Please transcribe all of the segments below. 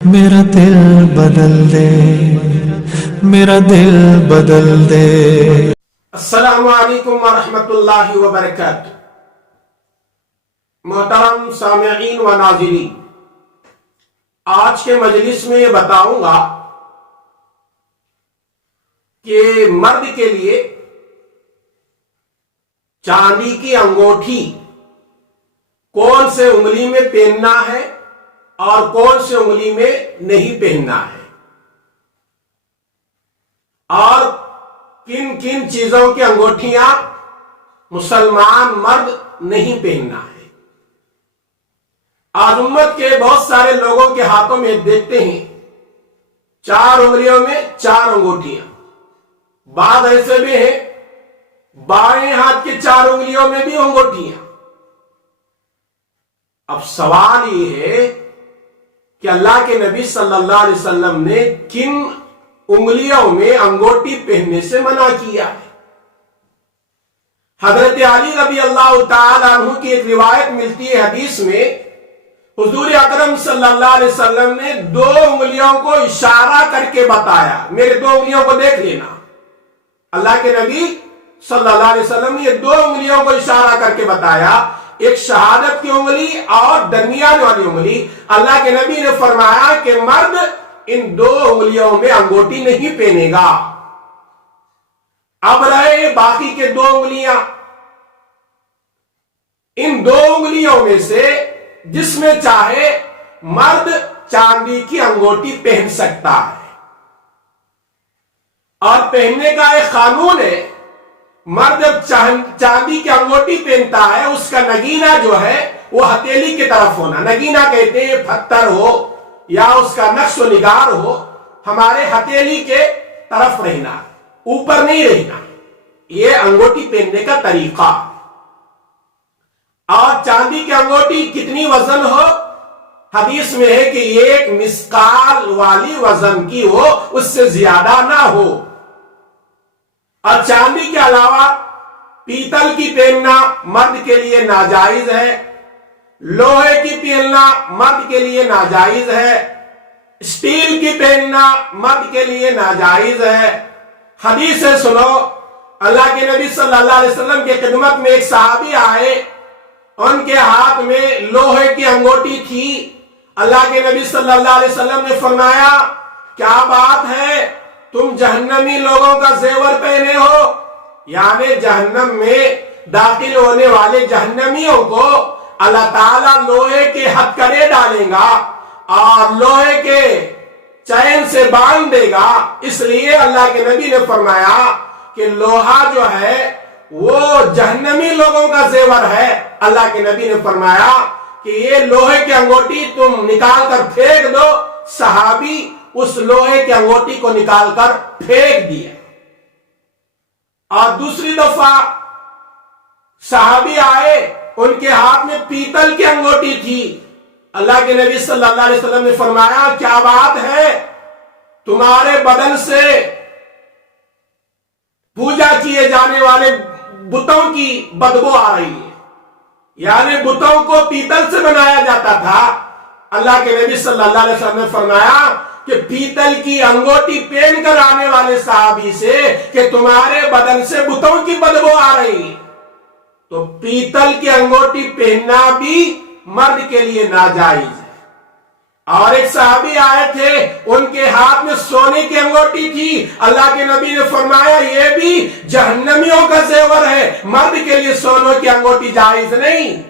میرا دل بدل دے، میرا دل بدل دے۔ السلام علیکم ورحمۃ اللہ وبرکاتہ۔ محترم سامعین و ناظرین، آج کے مجلس میں یہ بتاؤں گا کہ مرد کے لیے چاندی کی انگوٹھی کون سے انگلی میں پہننا ہے اور کون سے انگلی میں نہیں پہننا ہے، اور کن کن چیزوں کی انگوٹھیاں مسلمان مرد نہیں پہننا ہے۔ آج امت کے بہت سارے لوگوں کے ہاتھوں میں دیکھتے ہیں 4 انگلیوں میں 4 انگوٹھیاں، بعض ایسے بھی ہیں بائیں ہاتھ کے 4 انگلیوں میں بھی انگوٹھیاں۔ اب سوال یہ ہے کہ اللہ کے نبی صلی اللہ علیہ وسلم نے کن انگلیوں میں انگوٹھی پہننے سے منع کیا ہے؟ حضرت علی رضی اللہ تعالی عنہ کی ایک روایت ملتی ہے حدیث میں، حضور اکرم صلی اللہ علیہ وسلم نے 2 انگلیوں کو اشارہ کر کے بتایا، میرے 2 انگلیوں کو دیکھ لینا۔ اللہ کے نبی صلی اللہ علیہ وسلم نے یہ 2 انگلیوں کو اشارہ کر کے بتایا، ایک شہادت کی انگلی اور درمیان والی انگلی۔ اللہ کے نبی نے فرمایا کہ مرد ان 2 انگلیوں میں انگوٹھی نہیں پہنے گا۔ اب رہے باقی کے 2 انگلیاں، ان 2 انگلیوں میں سے جس میں چاہے مرد چاندی کی انگوٹھی پہن سکتا ہے، اور پہننے کا ایک قانون ہے، مرد جب چاندی کی انگوٹھی پہنتا ہے اس کا نگینہ جو ہے وہ ہتھیلی کی طرف ہونا، نگینہ کہتے ہیں پتھر ہو یا اس کا نقش و نگار ہو، ہمارے ہتھیلی کے طرف رہنا، اوپر نہیں رہنا، یہ انگوٹھی پہننے کا طریقہ۔ اور چاندی کی انگوٹھی کتنی وزن ہو؟ حدیث میں ہے کہ 1 مسقال والی وزن کی ہو، اس سے زیادہ نہ ہو۔ اور چاندی کے علاوہ پیتل کی پہننا مرد کے لیے ناجائز ہے، لوہے کی پہننا مرد کے لیے ناجائز ہے، اسٹیل کی پہننا مرد کے لیے ناجائز ہے۔ حدیث سے سنو، اللہ کے نبی صلی اللہ علیہ وسلم کی خدمت میں ایک صحابی آئے، ان کے ہاتھ میں لوہے کی انگوٹھی تھی۔ اللہ کے نبی صلی اللہ علیہ وسلم نے فرمایا کیا بات ہے، تم جہنمی لوگوں کا زیور پہنے ہو؟ یعنی جہنم میں داخل ہونے والے جہنمیوں کو اللہ تعالیٰ لوہے کے ہتھکڑے ڈالے گا اور لوہے کے چین سے باندھ دے گا۔ اس لیے اللہ کے نبی نے فرمایا کہ لوہا جو ہے وہ جہنمی لوگوں کا زیور ہے۔ اللہ کے نبی نے فرمایا کہ یہ لوہے کی انگوٹھی تم نکال کر پھینک دو۔ صحابی اس لوہے کی انگوٹھی کو نکال کر پھینک دیا۔ اور دوسری دفعہ صحابی آئے، ان کے ہاتھ میں پیتل کی انگوٹھی تھی۔ اللہ کے نبی صلی اللہ علیہ وسلم نے فرمایا کیا بات ہے، تمہارے بدن سے پوجا کیے جانے والے بتوں کی بدبو آ رہی ہے، یعنی بتوں کو پیتل سے بنایا جاتا تھا۔ اللہ کے نبی صلی اللہ علیہ وسلم نے فرمایا کہ پیتل کی انگوٹھی پہن کر آنے والے صحابی سے کہ تمہارے بدن سے بتوں کی بدبو آ رہی ہے، تو پیتل کی انگوٹھی پہننا بھی مرد کے لیے ناجائز ہے۔ اور ایک صحابی آئے تھے، ان کے ہاتھ میں سونے کی انگوٹھی تھی۔ اللہ کے نبی نے فرمایا یہ بھی جہنمیوں کا زیور ہے، مرد کے لیے سونے کی انگوٹھی جائز نہیں۔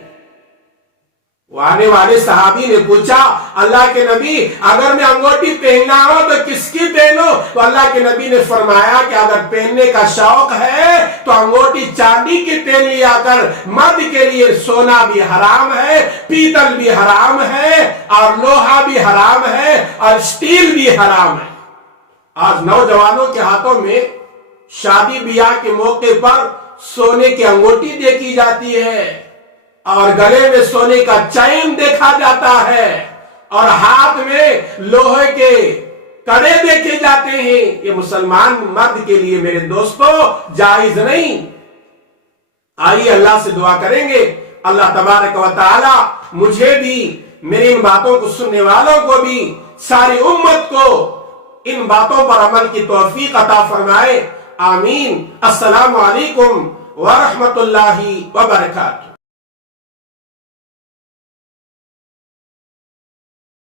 آنے والے صحابی نے پوچھا اللہ کے نبی اگر میں انگوٹھی پہننا ہو تو کس کی پہنو؟ تو اللہ کے نبی نے فرمایا کہ اگر پہننے کا شوق ہے تو انگوٹھی چاندی کی پہن لیا کر، مرد کے لیے سونا بھی حرام ہے، پیتل بھی حرام ہے، اور لوہا بھی حرام ہے، اور اسٹیل بھی حرام ہے۔ آج نوجوانوں کے ہاتھوں میں شادی بیاہ کے موقع پر سونے کی انگوٹھی دیکھی جاتی ہے، اور گلے میں سونے کا چین دیکھا جاتا ہے، اور ہاتھ میں لوہے کے کڑے دیکھے جاتے ہیں۔ یہ مسلمان مرد کے لیے میرے دوستو جائز نہیں۔ آئیے اللہ سے دعا کریں گے، اللہ تبارک و تعالی مجھے بھی، میری ان باتوں کو سننے والوں کو بھی ساری امت کو ان باتوں پر عمل کی توفیق عطا فرمائے. آمین. السلام علیکم ورحمۃ اللہ وبرکاتہ.